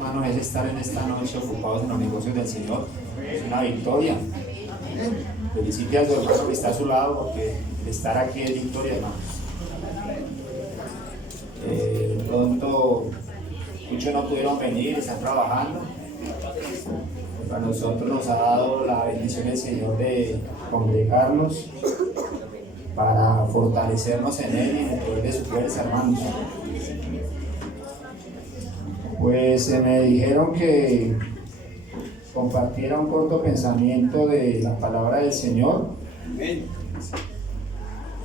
hermanos, es estar en esta noche ocupados en los negocios del Señor. Es una victoria. Felicite a su hermano que está a su lado, porque el estar aquí es victoria, hermanos. De pronto, muchos no pudieron venir, están trabajando. A nosotros nos ha dado la bendición del Señor de congregarnos para fortalecernos en Él y en el poder de su fuerza, hermanos. Pues me dijeron que compartiera un corto pensamiento de la palabra del Señor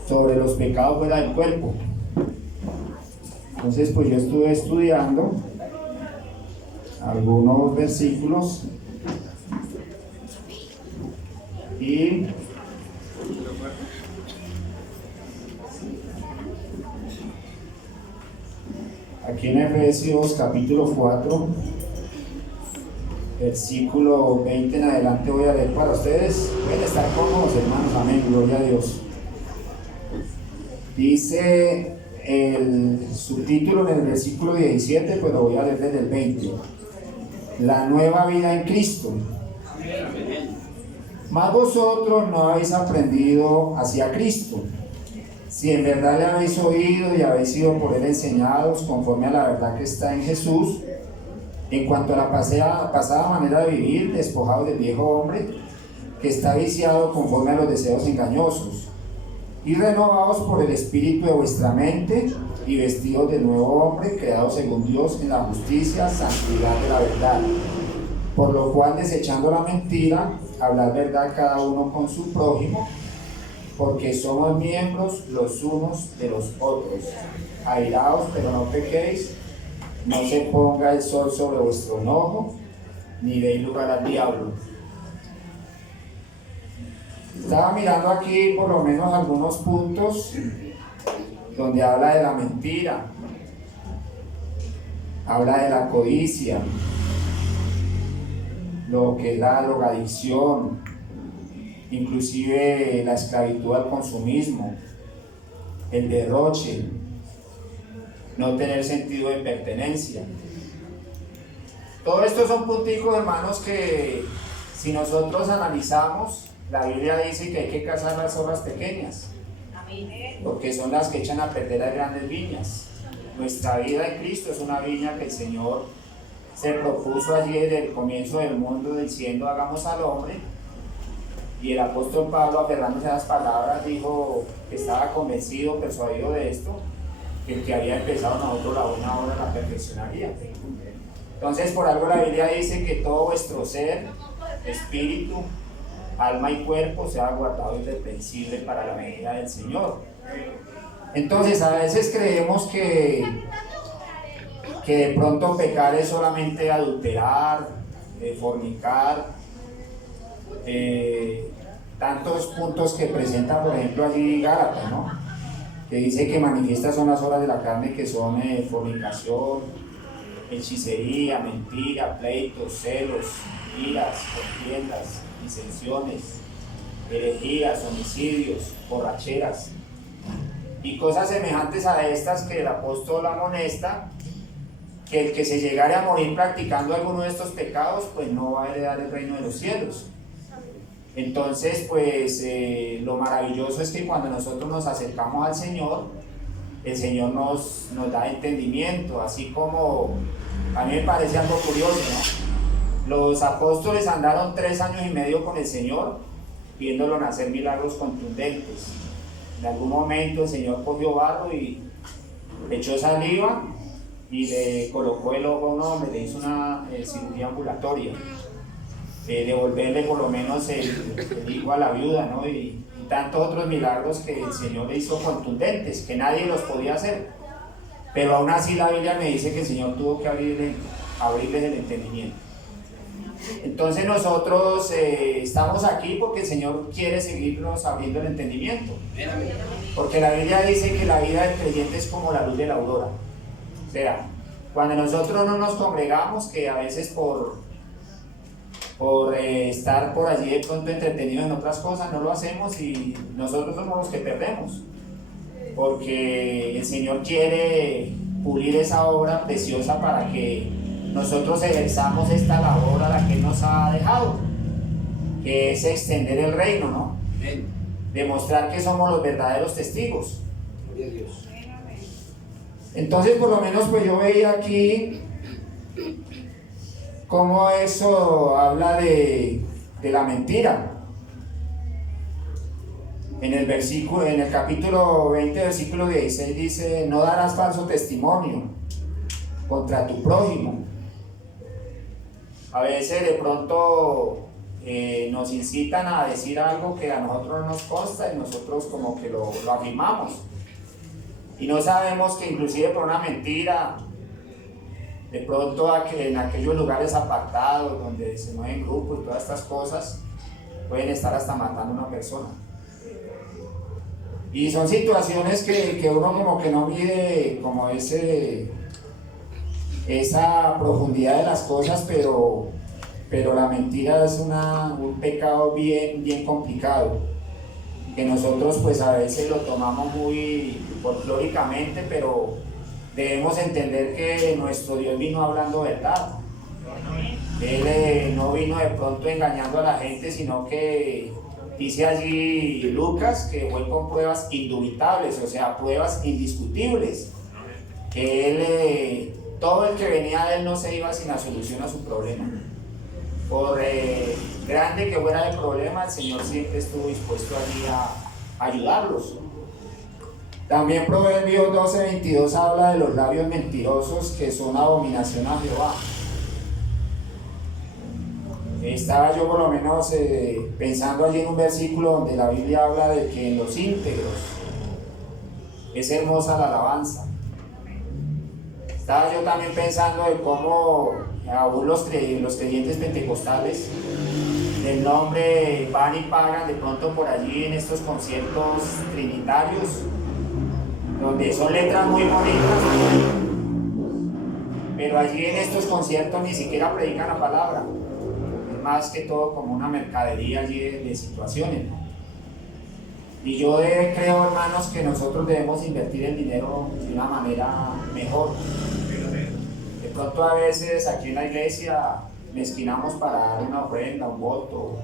sobre los pecados fuera del cuerpo. Entonces, pues yo estuve estudiando algunos versículos y aquí en Efesios capítulo 4, versículo 20 en adelante voy a leer para ustedes. Pueden estar cómodos, hermanos, amén, gloria a Dios. Dice el subtítulo en el versículo 17, pues lo voy a leer desde el 20. La nueva vida en Cristo. Mas vosotros no habéis aprendido hacia Cristo, si en verdad le habéis oído y habéis sido por él enseñados conforme a la verdad que está en Jesús, en cuanto a la pasada manera de vivir, despojados del viejo hombre, que está viciado conforme a los deseos engañosos, y renovados por el espíritu de vuestra mente, y vestidos del nuevo hombre, creado según Dios en la justicia, santidad de la verdad. Por lo cual, desechando la mentira, hablad verdad cada uno con su prójimo, porque somos miembros los unos de los otros. Airaos, pero no pequéis, no se ponga el sol sobre vuestro enojo, ni deis lugar al diablo. Estaba mirando aquí por lo menos algunos puntos donde habla de la mentira, habla de la codicia, lo que es la drogadicción, inclusive la esclavitud al consumismo, el derroche, no tener sentido de pertenencia. Todo esto son punticos, hermanos, que si nosotros analizamos, la Biblia dice que hay que cazar las hojas pequeñas, porque son las que echan a perder las grandes viñas. Nuestra vida en Cristo es una viña que el Señor se propuso allí desde el comienzo del mundo, diciendo hagamos al hombre. Y el apóstol Pablo, aferrándose a las palabras, dijo que estaba convencido, persuadido de esto, que el que había empezado nosotros la buena obra la perfeccionaría. Entonces, por algo la Biblia dice que todo vuestro ser, espíritu, alma y cuerpo sea guardado irreprensible para la venida del Señor. Entonces, a veces creemos que de pronto pecar es solamente adulterar, fornicar, tantos puntos que presenta, por ejemplo, allí Gálatas, ¿no? Que dice que manifiestas son las obras de la carne, que son fornicación, hechicería, mentira, pleitos, celos, iras, contiendas, disensiones, herejías, homicidios, borracheras y cosas semejantes a estas, que el apóstol amonesta que el que se llegare a morir practicando alguno de estos pecados, pues no va a heredar el reino de los cielos. Entonces, pues lo maravilloso es que cuando nosotros nos acercamos al Señor, el Señor nos da entendimiento, así como a mí me parece algo curioso, ¿no? Los apóstoles andaron 3 años y medio con el Señor, viéndolo hacer milagros contundentes. En algún momento el Señor cogió barro y echó saliva y le colocó el ojo a un hombre, le hizo una cirugía ambulatoria. Devolverle por lo menos el hijo a la viuda, ¿no? Y tantos otros milagros que el Señor le hizo contundentes, que nadie los podía hacer. Pero aún así la Biblia me dice que el Señor tuvo que abrirles el entendimiento. Entonces nosotros estamos aquí porque el Señor quiere seguirnos abriendo el entendimiento. Porque la Biblia dice que la vida del creyente es como la luz de la aurora. O sea, cuando nosotros no nos congregamos, que a veces por estar por allí de pronto entretenidos en otras cosas, no lo hacemos y nosotros somos los que perdemos. Porque el Señor quiere pulir esa obra preciosa para que nosotros ejerzamos esta labor a la que Él nos ha dejado, que es extender el reino, ¿no? Amén. Demostrar que somos los verdaderos testigos. Gloria a Dios. Entonces, por lo menos, pues yo veía aquí cómo eso habla de la mentira. En el capítulo 20, versículo 16 dice: no darás falso testimonio contra tu prójimo. A veces de pronto nos incitan a decir algo que a nosotros no nos consta y nosotros como que lo afirmamos. Y no sabemos que inclusive por una mentira, de pronto en aquellos lugares apartados donde se mueven grupos y todas estas cosas, pueden estar hasta matando a una persona. Y son situaciones que uno como que no mide como esa profundidad de las cosas, pero la mentira es un pecado bien complicado, que nosotros pues a veces lo tomamos muy folclóricamente, pero debemos entender que nuestro Dios vino hablando verdad. Él no vino de pronto engañando a la gente, sino que dice allí Lucas que fue con pruebas indubitables, o sea, pruebas indiscutibles, que todo el que venía de él no se iba sin la solución a su problema. Por grande que fuera el problema, el Señor siempre estuvo dispuesto allí a ayudarlos. También Proverbios 12:22 habla de los labios mentirosos, que son abominación a Jehová. Estaba yo por lo menos pensando allí en un versículo donde la Biblia habla de que en los íntegros es hermosa la alabanza. Estaba yo también pensando de cómo aún los creyentes pentecostales del nombre van y pagan de pronto por allí en estos conciertos trinitarios, donde son letras muy bonitas, pero allí en estos conciertos ni siquiera predican la palabra. Más que todo como una mercadería allí de situaciones, ¿no? Y yo creo, hermanos, que nosotros debemos invertir el dinero de una manera mejor. De pronto a veces aquí en la iglesia mezquinamos para dar una ofrenda, un voto,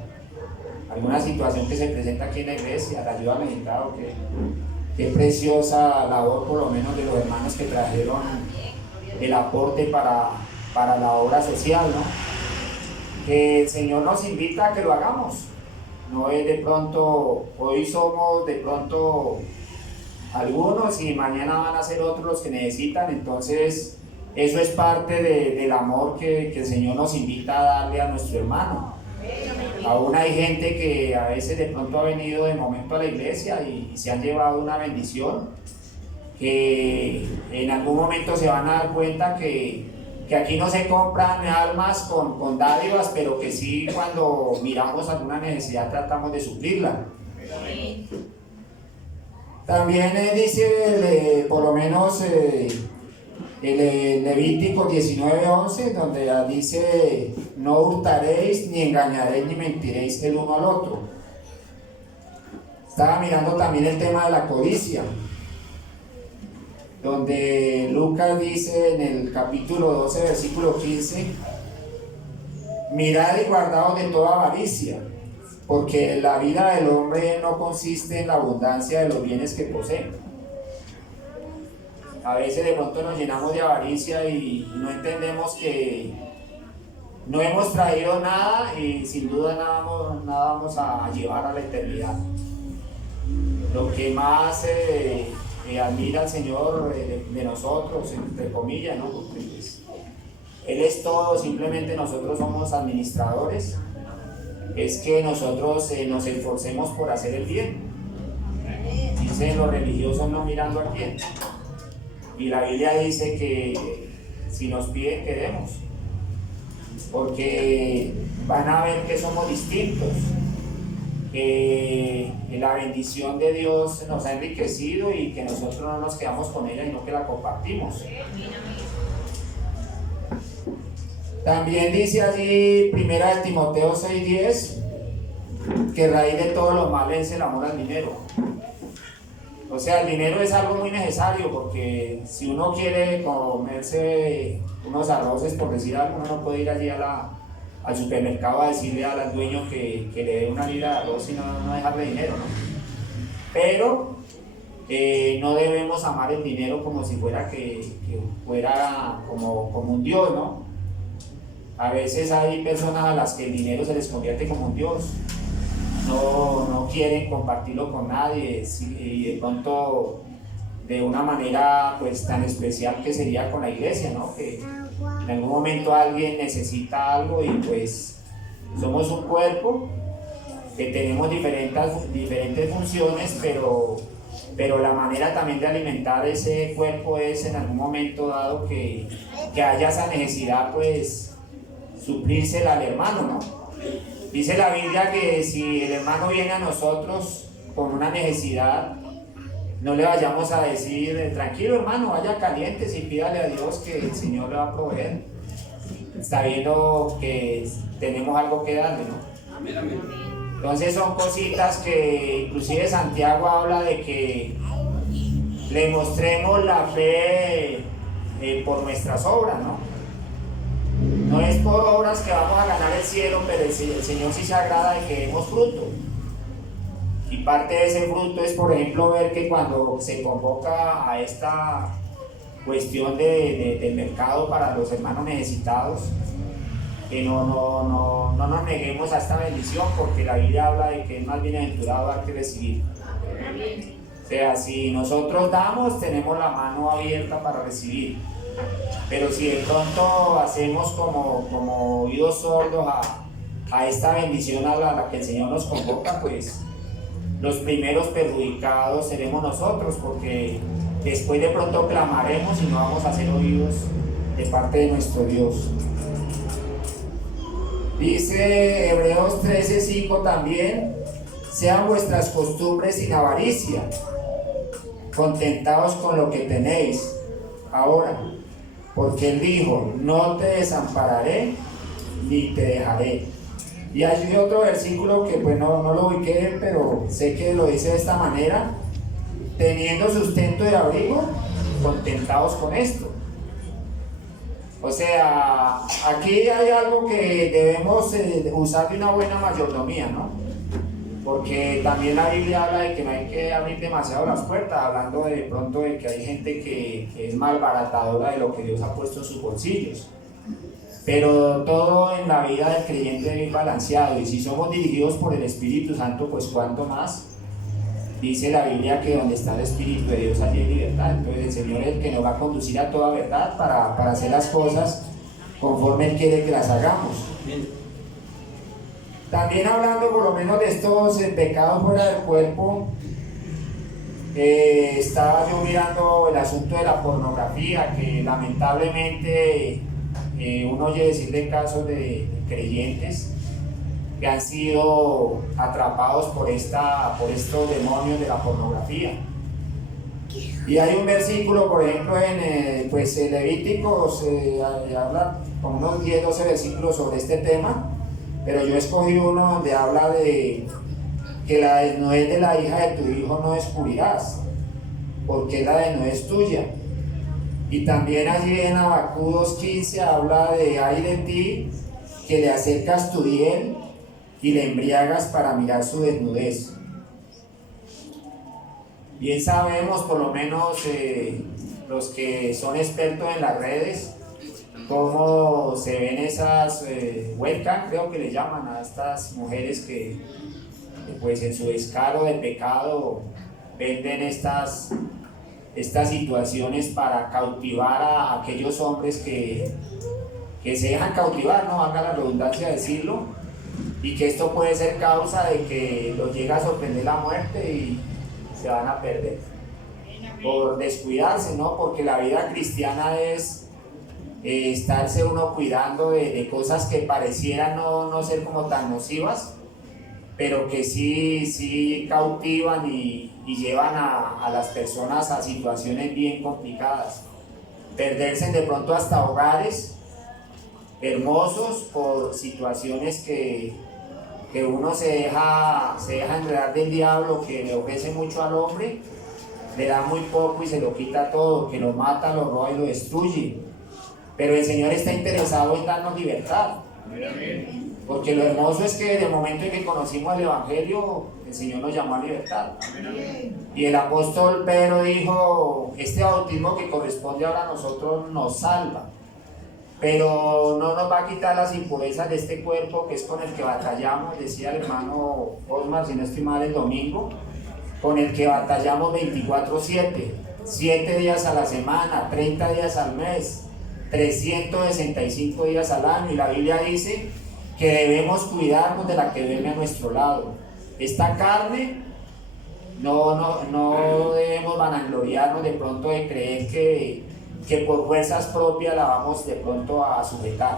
alguna situación que se presenta aquí en la iglesia, la ayuda al necesitado, qué preciosa labor por lo menos de los hermanos que trajeron el aporte para la obra social, ¿no? Que el Señor nos invita a que lo hagamos. No es de pronto, hoy somos de pronto algunos y mañana van a ser otros los que necesitan. Entonces eso es parte del amor que el Señor nos invita a darle a nuestro hermano. Aún hay gente que a veces de pronto ha venido de momento a la iglesia y se han llevado una bendición, que en algún momento se van a dar cuenta que aquí no se compran almas con dádivas, pero que sí, cuando miramos alguna necesidad tratamos de suplirla. También dice por lo menos el Levítico 19:11, donde dice: no hurtaréis, ni engañaréis, ni mentiréis el uno al otro. Estaba mirando también el tema de la codicia, donde Lucas dice en el capítulo 12, versículo 15: mirad y guardaos de toda avaricia, porque la vida del hombre no consiste en la abundancia de los bienes que posee. A veces de pronto nos llenamos de avaricia y no entendemos que no hemos traído nada y sin duda nada vamos a llevar a la eternidad. Lo que más admira al Señor de nosotros, entre comillas, ¿no? Porque pues, Él es todo, simplemente nosotros somos administradores, es que nosotros nos esforcemos por hacer el bien. Dicen los religiosos: no mirando a quién. Y la Biblia dice que si nos piden, queremos, porque van a ver que somos distintos, que la bendición de Dios nos ha enriquecido y que nosotros no nos quedamos con ella, sino que la compartimos. También dice allí 1 Timoteo 6:10 que raíz de todo lo malo es el amor al dinero. O sea, el dinero es algo muy necesario, porque si uno quiere comerse unos arroces, por decir algo, uno no puede ir allí al supermercado a decirle al dueño que le dé una libra de arroz y no dejarle dinero, ¿no? Pero no debemos amar el dinero como si fuera que fuera como un Dios, ¿no? A veces hay personas a las que el dinero se les convierte como un Dios. No quieren compartirlo con nadie y de pronto de una manera pues tan especial que sería con la iglesia, ¿no? Que en algún momento alguien necesita algo y pues somos un cuerpo que tenemos diferentes funciones, pero la manera también de alimentar ese cuerpo es en algún momento dado que haya esa necesidad, pues suplírsela al hermano, ¿no? Dice la Biblia que si el hermano viene a nosotros con una necesidad, no le vayamos a decir, tranquilo hermano, vaya calientes y pídale a Dios que el Señor le va a proveer, sabiendo que tenemos algo que darle, ¿no? Entonces son cositas que inclusive Santiago habla de que le mostremos la fe por nuestras obras, ¿no? No es por obras que vamos a ganar el cielo, pero el Señor sí se agrada de que demos fruto. Y parte de ese fruto es, por ejemplo, ver que cuando se convoca a esta cuestión del mercado para los hermanos necesitados, que no nos neguemos a esta bendición, porque la Biblia habla de que es más bienaventurado dar que recibir. O sea, si nosotros damos, tenemos la mano abierta para recibir. Pero si de pronto hacemos como oídos sordos a esta bendición a la que el Señor nos convoca, pues los primeros perjudicados seremos nosotros, porque después de pronto clamaremos y no vamos a ser oídos de parte de nuestro Dios. Dice Hebreos 13:5 también: sean vuestras costumbres sin avaricia, contentaos con lo que tenéis ahora, porque Él dijo, no te desampararé ni te dejaré. Y hay otro versículo que pues no lo ubiqué, pero sé que lo dice de esta manera: teniendo sustento y abrigo, contentaos con esto. O sea, aquí hay algo que debemos usar de una buena mayordomía, ¿no? Porque también la Biblia habla de que no hay que abrir demasiado las puertas, hablando de pronto de que hay gente que es malbaratadora de lo que Dios ha puesto en sus bolsillos. Pero todo en la vida del creyente debe ir balanceado, y si somos dirigidos por el Espíritu Santo, pues cuánto más. Dice la Biblia que donde está el Espíritu de Dios allí hay libertad. Entonces el Señor es el que nos va a conducir a toda verdad para hacer las cosas conforme Él quiere que las hagamos. También hablando por lo menos de estos pecados fuera del cuerpo, estaba yo mirando el asunto de la pornografía, que lamentablemente uno oye decir de casos de creyentes que han sido atrapados por estos demonios de la pornografía. Y hay un versículo, por ejemplo, en Levíticos, habla con unos 10-12 versículos sobre este tema, pero yo escogí uno donde habla de que la desnudez de la hija de tu hijo no descubrirás, porque la desnudez es tuya. Y también allí en Habacuc 2:15 habla de ay de ti que le acercas tu hiel y le embriagas para mirar su desnudez. Bien sabemos, por lo menos los que son expertos en las redes, cómo se ven esas webcam, creo que le llaman a estas mujeres que pues en su descaro de pecado venden estas situaciones para cautivar a aquellos hombres que se dejan cautivar, no valga la redundancia de decirlo, y que esto puede ser causa de que los llega a sorprender la muerte y se van a perder por descuidarse, ¿no? Porque la vida cristiana es estarse uno cuidando de cosas que parecieran no ser como tan nocivas, pero que sí cautivan y llevan a las personas a situaciones bien complicadas. Perderse de pronto hasta hogares hermosos por situaciones que uno se deja enredar del diablo, que le ofrece mucho al hombre, le da muy poco y se lo quita todo, que lo mata, lo roba y lo destruye. pero el Señor está interesado en darnos libertad. Porque lo hermoso es que desde el momento en que conocimos el Evangelio, el Señor nos llamó a libertad. Y el apóstol Pedro dijo, este bautismo que corresponde ahora a nosotros nos salva, pero no nos va a quitar las impurezas de este cuerpo que es con el que batallamos, decía el hermano Osmar, si no estoy mal, el domingo, con el que batallamos 24/7, 7 días a la semana, 30 días al mes, 365 días al año, y la Biblia dice que debemos cuidarnos de la que duerme a nuestro lado. Esta carne, no debemos vanagloriarnos de pronto de creer que por fuerzas propias la vamos de pronto a sujetar.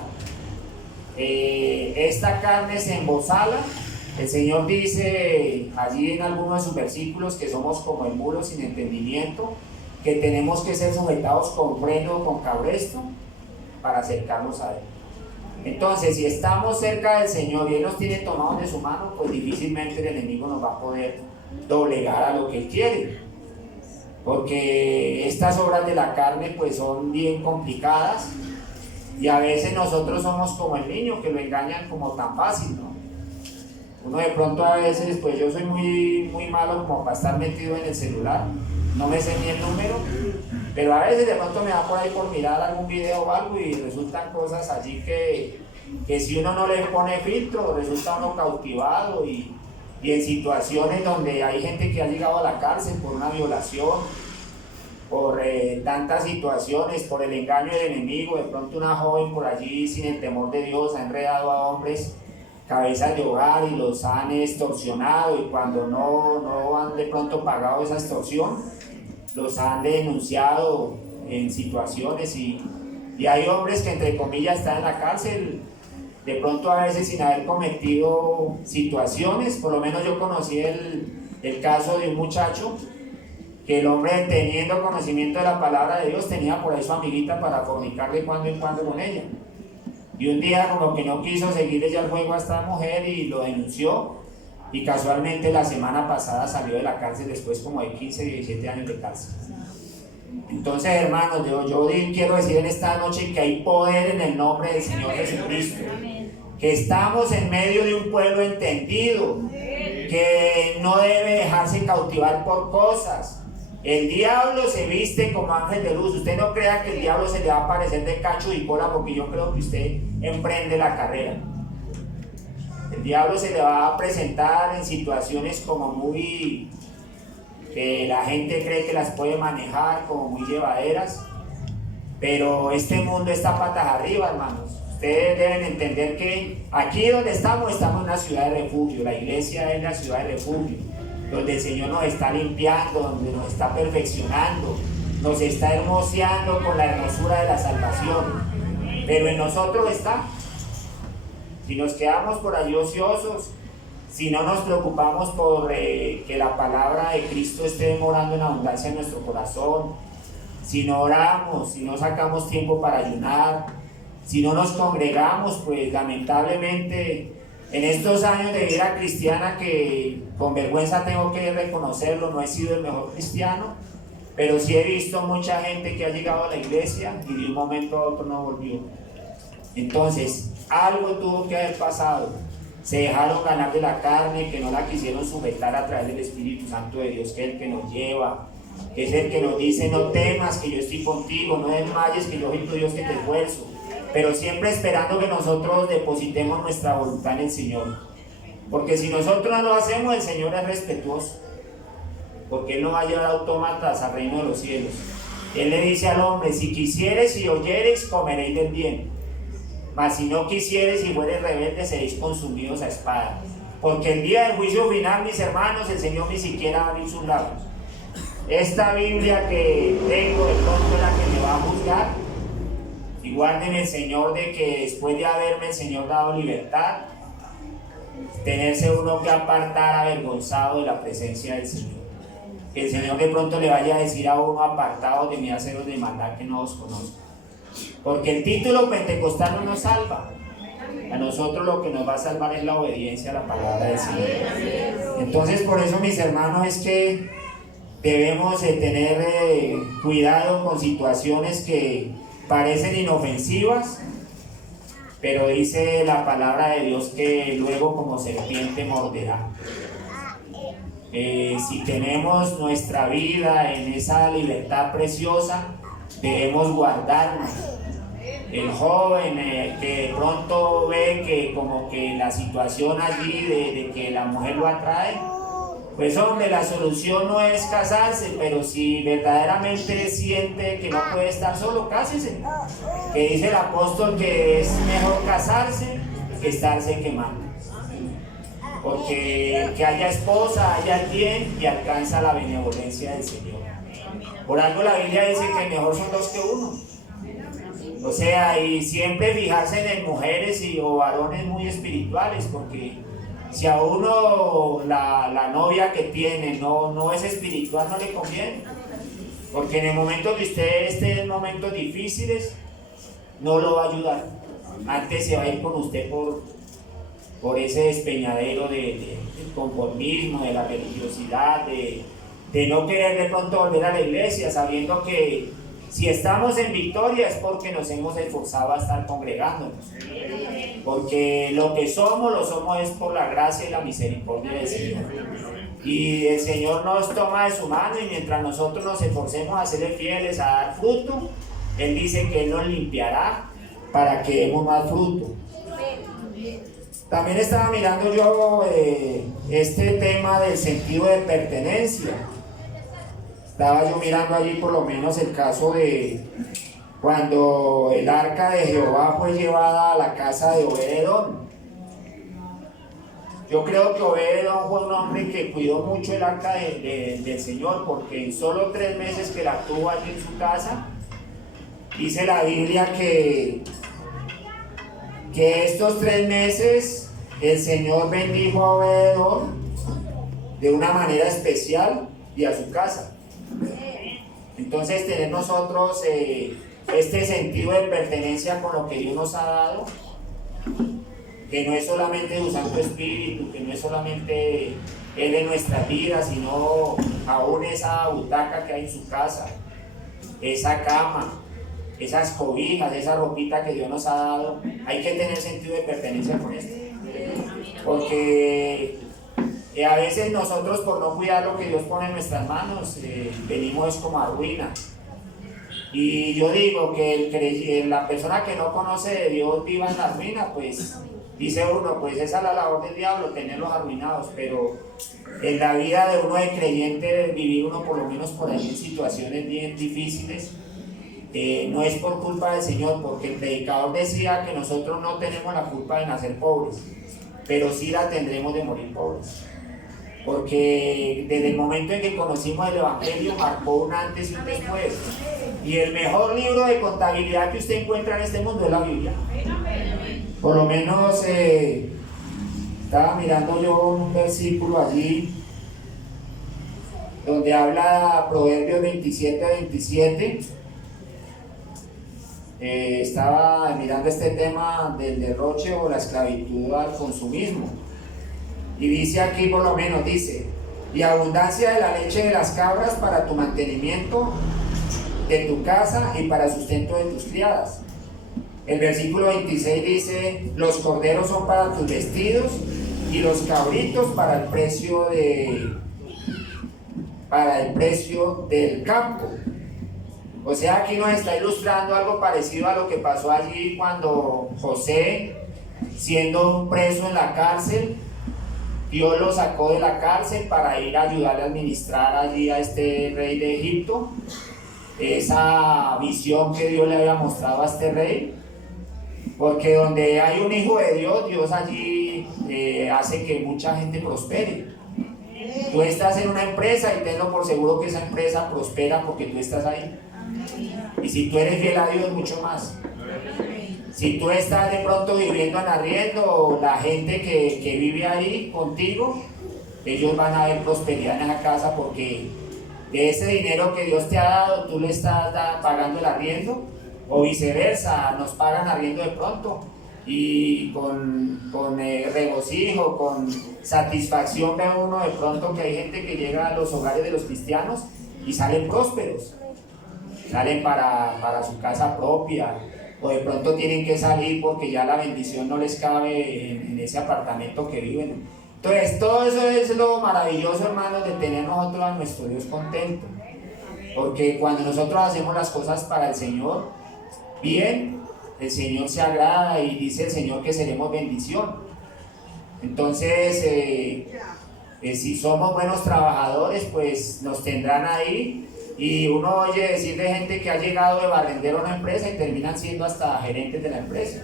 Esta carne se embozala. El Señor dice allí en algunos de sus versículos que somos como el mulo sin entendimiento, que tenemos que ser sujetados con freno o con cabresto para acercarnos a Él. Entonces, si estamos cerca del Señor y Él nos tiene tomados de su mano, pues difícilmente el enemigo nos va a poder doblegar a lo que Él quiere. Porque estas obras de la carne pues son bien complicadas y a veces nosotros somos como el niño que lo engañan como tan fácil, ¿no? Uno de pronto a veces, pues yo soy muy malo como para estar metido en el celular, no me sé ni el número, pero a veces de pronto me da por ahí por mirar algún video o algo y resultan cosas allí que si uno no le pone filtro, resulta uno cautivado y en situaciones donde hay gente que ha llegado a la cárcel por una violación, por tantas situaciones, por el engaño del enemigo, de pronto una joven por allí sin el temor de Dios ha enredado a hombres cabezas de hogar y los han extorsionado, y cuando no han de pronto pagado esa extorsión, los han denunciado en situaciones y hay hombres que entre comillas están en la cárcel de pronto a veces sin haber cometido situaciones. Por lo menos yo conocí el caso de un muchacho que el hombre, teniendo conocimiento de la palabra de Dios, tenía por ahí su amiguita para fornicar de cuando en cuando con ella, y un día como que no quiso seguirle ya el juego a esta mujer y lo denunció, y casualmente la semana pasada salió de la cárcel después como de 15, 17 años de cárcel. Entonces, hermanos, yo quiero decir en esta noche que hay poder en el nombre del Señor Jesucristo, que estamos en medio de un pueblo entendido, que no debe dejarse cautivar por cosas. El diablo se viste como ángel de luz. Usted no crea que el diablo se le va a aparecer de cacho y cola porque yo creo que usted emprende la carrera. El diablo se le va a presentar en situaciones como muy que la gente cree que las puede manejar como muy llevaderas, pero este mundo está patas arriba, hermanos. Ustedes deben entender que aquí donde estamos en una ciudad de refugio. La iglesia es la ciudad de refugio, donde el Señor nos está limpiando, donde nos está perfeccionando, nos está hermoseando con la hermosura de la salvación. Pero en nosotros está. Si nos quedamos por allí ociosos, si no nos preocupamos por que la palabra de Cristo esté morando en abundancia en nuestro corazón, si no oramos, si no sacamos tiempo para ayunar, si no nos congregamos, pues lamentablemente en estos años de vida cristiana, que con vergüenza tengo que reconocerlo, no he sido el mejor cristiano, pero sí he visto mucha gente que ha llegado a la iglesia y de un momento a otro no volvió. Entonces, algo tuvo que haber pasado. Se dejaron ganar de la carne, que no la quisieron sujetar a través del Espíritu Santo de Dios, que es el que nos lleva, que es el que nos dice: no temas, que yo estoy contigo, no desmayes, que yo soy tu Dios que te esfuerzo. Pero siempre esperando que nosotros depositemos nuestra voluntad en el Señor. Porque si nosotros no lo hacemos, el Señor es respetuoso, porque Él no va a llevar autómatas al reino de los cielos. Él le dice al hombre: si quisieres y oyeres, comeréis del bien, mas si no quisieres y fueres rebelde, seréis consumidos a espada. Porque el día del juicio final, mis hermanos, el Señor ni siquiera va a abrir sus labios. Esta Biblia que tengo de pronto es la que me va a juzgar. Y guárdenme el Señor de que después de haberme el Señor dado libertad, tenerse uno que apartar avergonzado de la presencia del Señor. Que el Señor de pronto le vaya a decir a uno: apartados de mí, haceros de maldad que no os conozco. Porque el título pentecostal no nos salva. A nosotros lo que nos va a salvar es la obediencia a la palabra del Señor. Entonces, por eso, mis hermanos, es que debemos tener cuidado con situaciones que parecen inofensivas, pero dice la palabra de Dios que luego como serpiente morderá. Si tenemos nuestra vida en esa libertad preciosa, debemos guardarnos. El joven que de pronto ve que como que la situación allí de que la mujer lo atrae, pues hombre, la solución no es casarse, pero si verdaderamente siente que no puede estar solo, cásese. Que dice el apóstol que es mejor casarse que estarse quemando. Porque que haya esposa, haya quien y alcanza la benevolencia del Señor. Por algo la Biblia dice que mejor son dos que uno. O sea, y siempre fijarse en mujeres o varones muy espirituales, porque si a uno la novia que tiene no es espiritual, no le conviene. Porque en el momento que usted esté en momentos difíciles, no lo va a ayudar. Antes se va a ir con usted por ese despeñadero del conformismo, de la religiosidad, de no querer de pronto volver a la iglesia, sabiendo que si estamos en victoria es porque nos hemos esforzado a estar congregándonos. Porque lo que somos, lo somos es por la gracia y la misericordia del Señor. Y el Señor nos toma de su mano y mientras nosotros nos esforcemos a serle fieles, a dar fruto, Él dice que Él nos limpiará para que demos más fruto. También estaba mirando yo este tema del sentido de pertenencia. Estaba yo mirando allí por lo menos el caso de cuando el arca de Jehová fue llevada a la casa de Obed-Edom. Yo creo que Obed-Edom fue un hombre que cuidó mucho el arca del Señor, porque en solo 3 meses que la tuvo allí en su casa, dice la Biblia que estos 3 meses el Señor bendijo a Obed-Edom de una manera especial y a su casa. Entonces tener nosotros este sentido de pertenencia con lo que Dios nos ha dado, que no es solamente su Santo Espíritu, que no es solamente Él en nuestras vidas, sino aún esa butaca que hay en su casa, esa cama, esas cobijas, esa ropita que Dios nos ha dado. Hay que tener sentido de pertenencia con esto, porque a veces nosotros, por no cuidar lo que Dios pone en nuestras manos, venimos como a ruina. Y yo digo que la persona que no conoce de Dios viva en la ruina, pues dice uno, pues esa es la labor del diablo, tenerlos arruinados. Pero en la vida de uno de creyente, vivir uno por lo menos por ahí en situaciones bien difíciles, no es por culpa del Señor, porque el predicador decía que nosotros no tenemos la culpa de nacer pobres, pero sí la tendremos de morir pobres. Porque desde el momento en que conocimos el Evangelio marcó un antes y un después. Y el mejor libro de contabilidad que usted encuentra en este mundo es la Biblia. Por lo menos estaba mirando yo un versículo allí donde habla Proverbios 27:27. Estaba mirando este tema del derroche o la esclavitud al consumismo. Y dice aquí, por lo menos, dice: y abundancia de la leche de las cabras para tu mantenimiento de tu casa y para el sustento de tus criadas. El versículo 26 dice: los corderos son para tus vestidos y los cabritos para el precio del campo. O sea, aquí nos está ilustrando algo parecido a lo que pasó allí cuando José, siendo un preso en la cárcel, Dios lo sacó de la cárcel para ir a ayudarle a administrar allí a este rey de Egipto. Esa visión que Dios le había mostrado a este rey, porque donde hay un hijo de Dios, Dios allí hace que mucha gente prospere. Tú estás en una empresa y tenlo por seguro que esa empresa prospera porque tú estás ahí. Y si tú eres fiel a Dios, mucho más. Si tú estás de pronto viviendo en arriendo, la gente que vive ahí contigo, ellos van a ver prosperidad en esa casa, porque de ese dinero que Dios te ha dado, tú le estás pagando el arriendo, o viceversa, nos pagan arriendo de pronto, y con regocijo, con satisfacción ve uno de pronto que hay gente que llega a los hogares de los cristianos y salen prósperos. salen para su casa propia, o de pronto tienen que salir porque ya la bendición no les cabe en ese apartamento que viven. Entonces, todo eso es lo maravilloso, hermanos, de tener nosotros a nuestro Dios contento. Porque cuando nosotros hacemos las cosas para el Señor, bien, el Señor se agrada y dice el Señor que seremos bendición. Entonces, si somos buenos trabajadores, pues nos tendrán ahí. Y uno oye decir de gente que ha llegado de barrendero a una empresa y terminan siendo hasta gerentes de la empresa.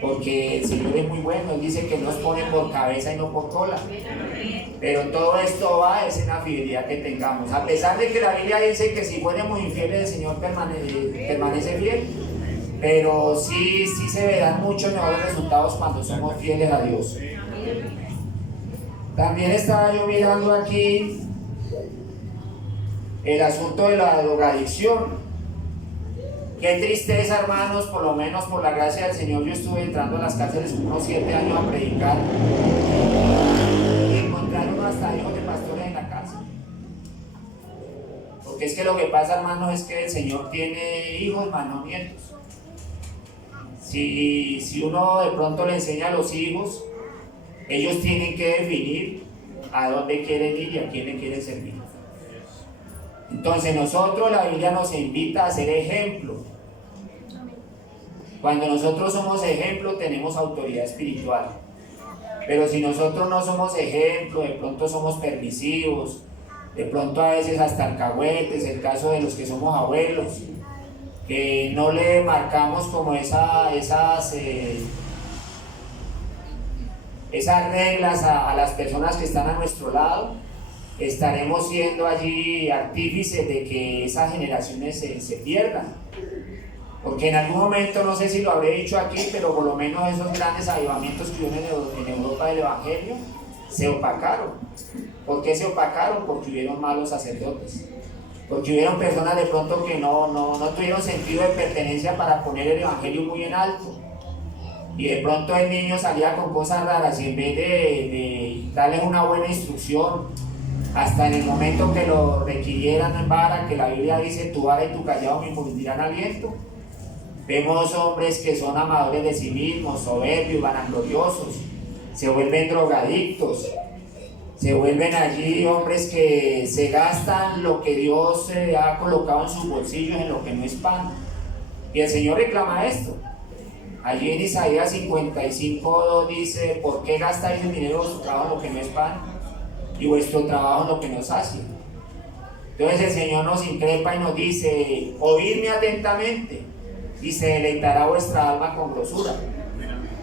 Porque el Señor es muy bueno, Él dice que nos pone por cabeza y no por cola. Pero todo esto va es en la fidelidad que tengamos. A pesar de que la Biblia dice que si fuéramos infieles, el Señor permanece fiel. Pero sí se verán muchos mejores resultados cuando somos fieles a Dios. También estaba yo mirando aquí el asunto de la drogadicción. Qué tristeza, hermanos, por lo menos por la gracia del Señor, yo estuve entrando a las cárceles unos 7 años a predicar y encontraron hasta hijos de pastores en la cárcel. Porque es que lo que pasa, hermanos, es que el Señor tiene hijos, más no nietos. Si uno de pronto le enseña a los hijos, ellos tienen que definir a dónde quieren ir y a quién le quieren servir. Entonces nosotros, la Biblia nos invita a ser ejemplo. Cuando nosotros somos ejemplo, tenemos autoridad espiritual. Pero si nosotros no somos ejemplo, de pronto somos permisivos, de pronto a veces hasta alcahuetes, el caso de los que somos abuelos, que no le marcamos como esas reglas a las personas que están a nuestro lado, estaremos siendo allí artífices de que esas generaciones se pierdan. Porque en algún momento, no sé si lo habré dicho aquí, pero por lo menos esos grandes avivamientos que hubieron en Europa del Evangelio se opacaron. ¿Por qué se opacaron? Porque hubieron malos sacerdotes. Porque hubieron personas de pronto que no tuvieron sentido de pertenencia para poner el Evangelio muy en alto. Y de pronto el niño salía con cosas raras y en vez de darles una buena instrucción, hasta en el momento que lo requirieran en vara, que la Biblia dice tu vara y tu callado me infundirán aliento, vemos hombres que son amadores de sí mismos, soberbios, vanagloriosos, se vuelven drogadictos, se vuelven allí hombres que se gastan lo que Dios ha colocado en sus bolsillos en lo que no es pan. Y el Señor reclama esto. Allí en Isaías 55 dice: ¿por qué gastáis el dinero de vuestro trabajo en lo que no es pan y vuestro trabajo en lo que no sacia? Entonces el Señor nos increpa y nos dice: oídme atentamente y se deleitará vuestra alma con grosura.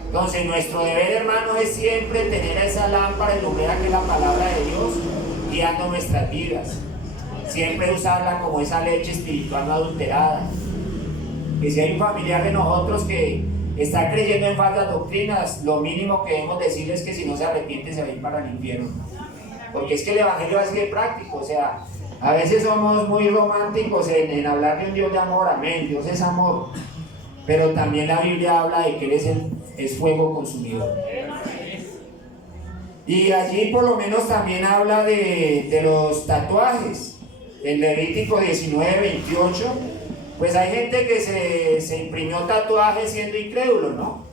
Entonces nuestro deber, hermanos, es siempre tener esa lámpara y lumbrera que es la palabra de Dios guiando nuestras vidas. Siempre usarla como esa leche espiritual no adulterada. Que si hay un familiar de nosotros que está creyendo en falsas doctrinas, lo mínimo que debemos decirle es que si no se arrepiente se va a ir para el infierno. Porque es que el Evangelio es así de práctico. O sea, a veces somos muy románticos en hablar de un Dios de amor. Amén, Dios es amor. Pero también la Biblia habla de que Él es fuego consumidor. Y allí por lo menos también habla de los tatuajes. En Levítico 19:28, pues hay gente que se imprimió tatuajes siendo incrédulo, ¿no?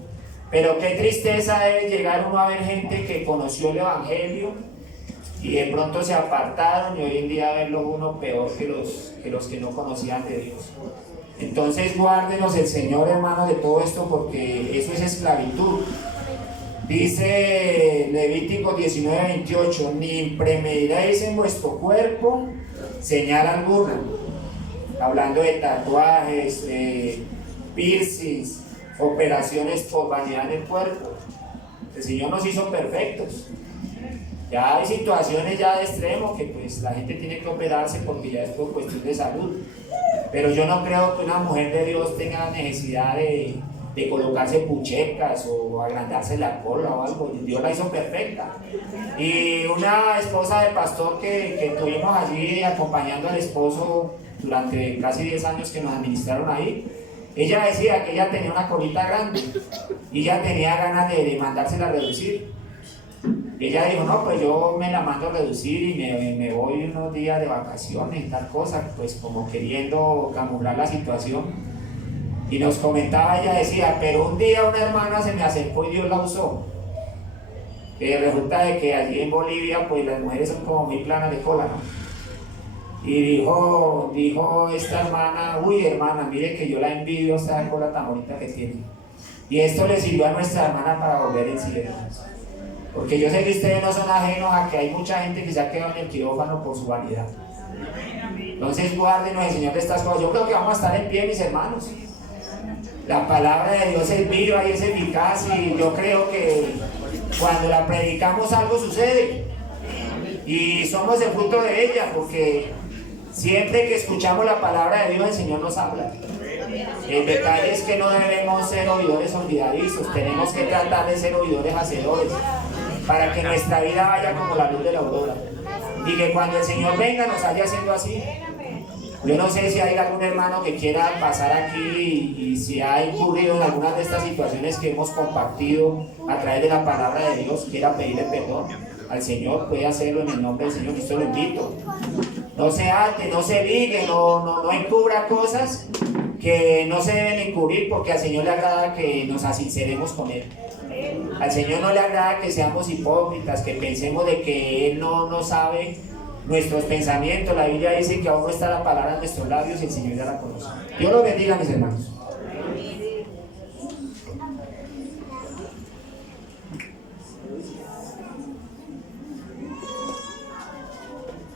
Pero qué tristeza es llegar uno a ver gente que conoció el Evangelio y de pronto se apartaron, y hoy en día verlo uno peor que los que no conocían de Dios. Entonces guárdenos el Señor, hermanos, de todo esto, porque eso es esclavitud. Dice Levítico 19:28: ni premeditéis en vuestro cuerpo señal alguna. Hablando de tatuajes, piercings, operaciones por vanidad en el cuerpo. El Señor nos hizo perfectos. Ya hay situaciones ya de extremo que pues la gente tiene que operarse porque ya es por cuestión de salud. Pero yo no creo que una mujer de Dios tenga necesidad de colocarse puchecas o agrandarse la cola o algo. Dios la hizo perfecta. Y una esposa de pastor que tuvimos allí acompañando al esposo durante casi 10 años que nos administraron ahí, ella decía que ella tenía una colita grande y ella tenía ganas de mandársela a reducir. Y ella dijo, no, pues yo me la mando a reducir y me voy unos días de vacaciones y tal cosa, pues como queriendo camuflar la situación. Y nos comentaba, ella decía, pero un día una hermana se me acercó y Dios la usó. Que resulta de que allí en Bolivia, pues las mujeres son como muy planas de cola, ¿no? Y dijo esta hermana, uy hermana, mire que yo la envidio, esta cola tan bonita que tiene. Y esto le sirvió a nuestra hermana para volver en sí, hermanos. Porque yo sé que ustedes no son ajenos a que hay mucha gente que se ha quedado en el quirófano por su vanidad. Entonces guárdenos el Señor de estas cosas. Yo creo que vamos a estar en pie, mis hermanos. La palabra de Dios es viva y es eficaz, y yo creo que cuando la predicamos algo sucede. Y somos el fruto de ella, porque siempre que escuchamos la palabra de Dios, el Señor nos habla. El detalle es que no debemos ser oidores olvidadizos, tenemos que tratar de ser oidores hacedores, para que nuestra vida vaya como la luz de la aurora, y que cuando el Señor venga nos haya haciendo así. Yo no sé si hay algún hermano que quiera pasar aquí y si ha incurrido en algunas de estas situaciones que hemos compartido a través de la palabra de Dios, quiera pedirle perdón al Señor, puede hacerlo en el nombre del Señor, que usted lo invito. No se ate, no se ligue, no encubra cosas que no se deben encubrir, porque al Señor le agrada que nos asinceremos con Él. Al Señor no le agrada que seamos hipócritas, que pensemos de que Él no sabe nuestros pensamientos. La Biblia dice que aún no está la palabra en nuestros labios y el Señor ya la conoce. Dios los bendiga, mis hermanos.